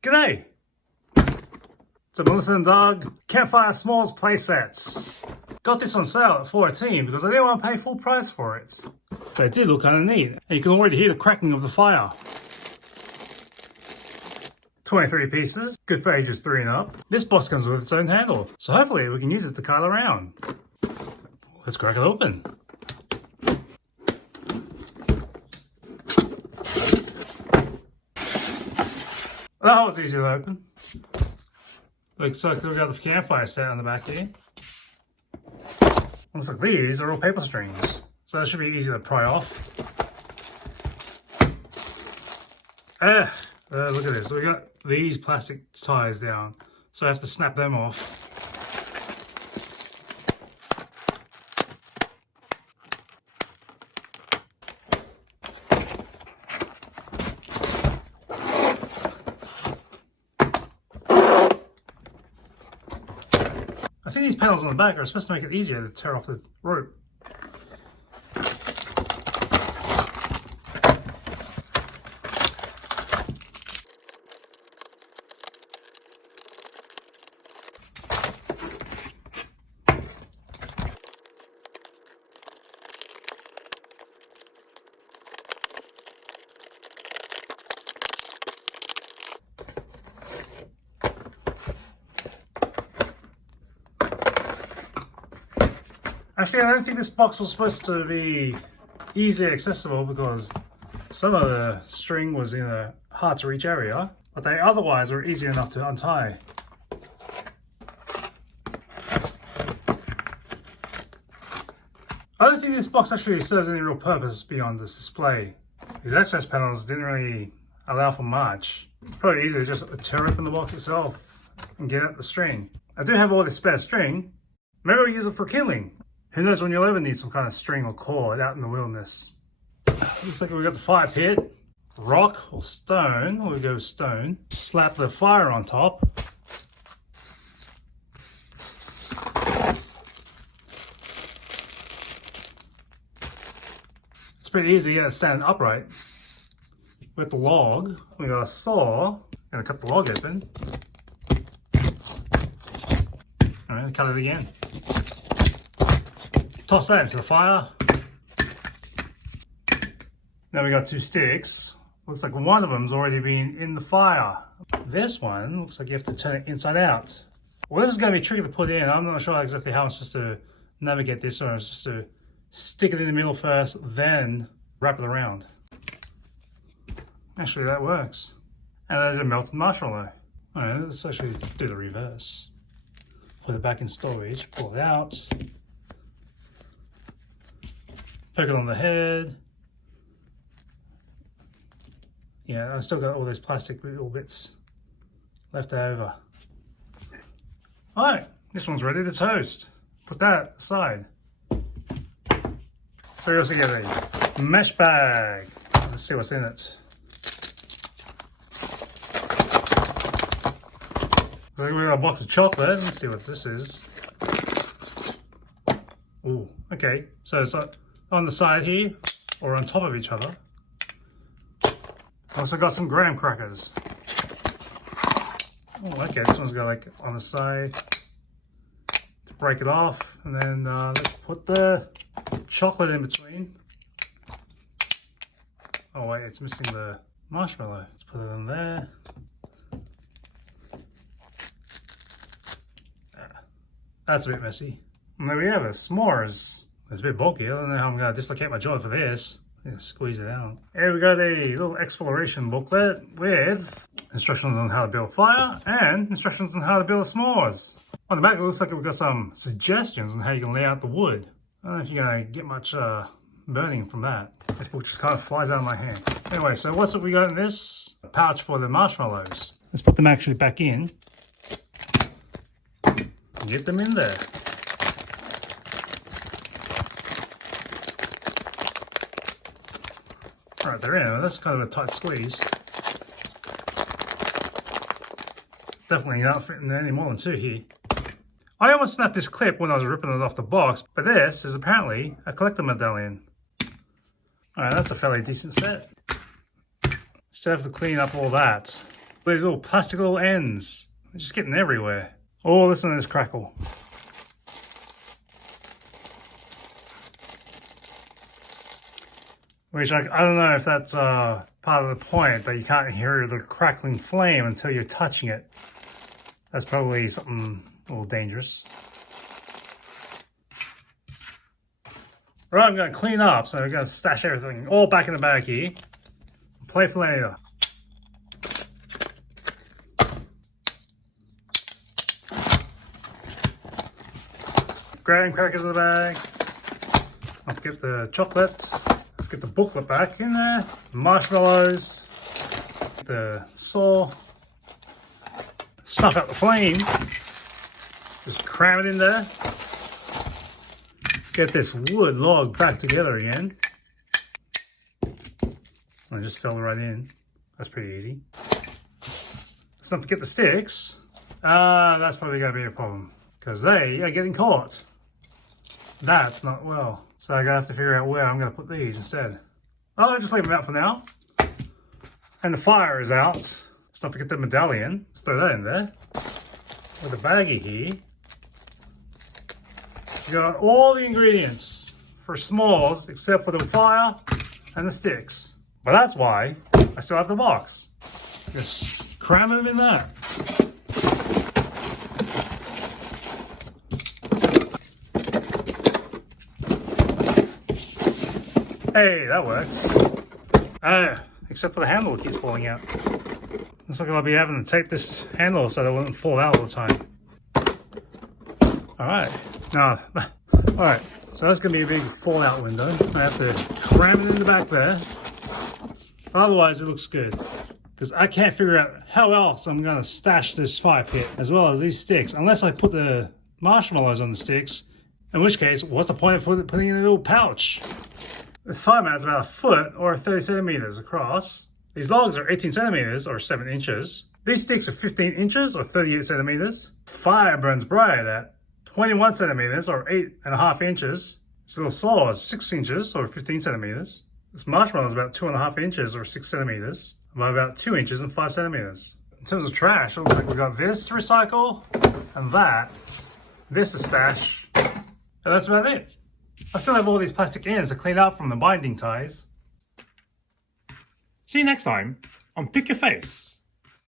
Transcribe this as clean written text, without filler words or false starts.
G'day! It's a Melissa and Doug Campfire S'Mores playsets. Got this on sale at $14 because I didn't want to pay full price for it. But it did look kind of neat. And you can already hear the cracking of the fire. 23 pieces, good for ages 3 and up. This box comes with its own handle, so hopefully we can use it to kite around. Let's crack it open. That was easy to open. Looks like we've got the campfire set on the back here. Looks like these are all paper strings, so that should be easy to pry off. Look at this. We got these plastic ties down, so I have to snap them off. I think these panels on the back are supposed to make it easier to tear off the rope. Actually, I don't think this box was supposed to be easily accessible because some of the string was in a hard to reach area, but they otherwise were easy enough to untie. I don't think this box actually serves any real purpose beyond this display. These access panels didn't really allow for much. It's probably easier to just tear open the box itself and get out the string. I do have all this spare string. Maybe I'll use it for kindling. Who knows when you'll ever need some kind of string or cord out in the wilderness. Looks like we've got the fire pit. Rock or stone, we'll go stone. Slap the fire on top. It's pretty easy to get it stand upright. With the log, we got a saw, gonna cut the log open. Alright, cut it again. Toss that into the fire. Now we got 2 sticks. Looks like one of them's already been in the fire. This one looks like you have to turn it inside out. Well, this is going to be tricky to put in. I'm not sure exactly how I'm supposed to navigate this, or I'm supposed to stick it in the middle first, then wrap it around. Actually, that works. And there's a melted marshmallow. Alright, let's actually do the reverse. Put it back in storage, pull it out. Poke it on the head. Yeah, I still got all those plastic little bits left over. Alright, this one's ready to toast. Put that aside. So we also get a mesh bag. Let's see what's in it. Looks like we got a box of chocolate. Let's see what this is. Ooh, okay. So it's on the side here, or on top of each other. Also got some graham crackers. Oh, okay, this one's got like on the side to break it off, and then let's put the chocolate in between. Oh wait, it's missing the marshmallow. Let's put it in there. That's a bit messy. And there we have it, s'mores. It's a bit bulky. I don't know how I'm going to dislocate my jaw for this. I'm going to squeeze it out. Here we got a little exploration booklet with instructions on how to build a fire and instructions on how to build s'mores. On the back, it looks like we've got some suggestions on how you can lay out the wood. I don't know if you're going to get much burning from that. This book just kind of flies out of my hand. Anyway, so what's it we got in this? A pouch for the marshmallows. Let's put them actually back in. Get them in there. Alright, they're in. That's kind of a tight squeeze. Definitely not fitting any more than 2 here. I almost snapped this clip when I was ripping it off the box, but this is apparently a collector medallion. Alright, that's a fairly decent set. Still have to clean up all that. These little plastic little ends, they're just getting everywhere. Oh, listen to this crackle. Which I don't know if that's part of the point, but you can't hear the crackling flame until you're touching it. That's probably something a little dangerous. Right, I'm going to clean up, so I'm going to stash everything all back in the bag here. Play for later. Graham crackers in the bag. I'll get the chocolate. Let's get the booklet back in there. Marshmallows. The saw. Snuff out the flame. Just cram it in there. Get this wood log back together again. I just fell right in. That's pretty easy. Let's not forget the sticks. That's probably going to be a problem because they are getting caught. That's not well. So I'm going to have to figure out where I'm going to put these instead. Oh, just leave them out for now. And the fire is out. Let's not forget the medallion. Let's throw that in there. With the baggie here. You got all the ingredients for s'mores except for the fire and the sticks. But that's why I still have the box. Just cram them in there. Hey, that works. Except for the handle that keeps falling out. Looks like I'll be having to tape this handle so that it won't fall out all the time. Alright. No. Alright. So that's going to be a big fallout window. I have to cram it in the back there. Otherwise, it looks good. Because I can't figure out how else I'm going to stash this fire pit as well as these sticks. Unless I put the marshmallows on the sticks. In which case, what's the point of putting it in a little pouch? This fire mat is about 1 foot or 30 centimeters across. These logs are 18 centimeters or 7 inches. These sticks are 15 inches or 38 centimeters. Fire burns bright at 21 centimeters or 8.5 inches. This little saw is 6 inches or 15 centimeters. This marshmallow is about 2.5 inches or 6 centimeters. About 2 inches and 5 centimeters. In terms of trash, it looks like we got this to recycle and that. This is stash. And that's about it. I still have all these plastic ends to clean up from the binding ties. See you next time on Pick Your Face.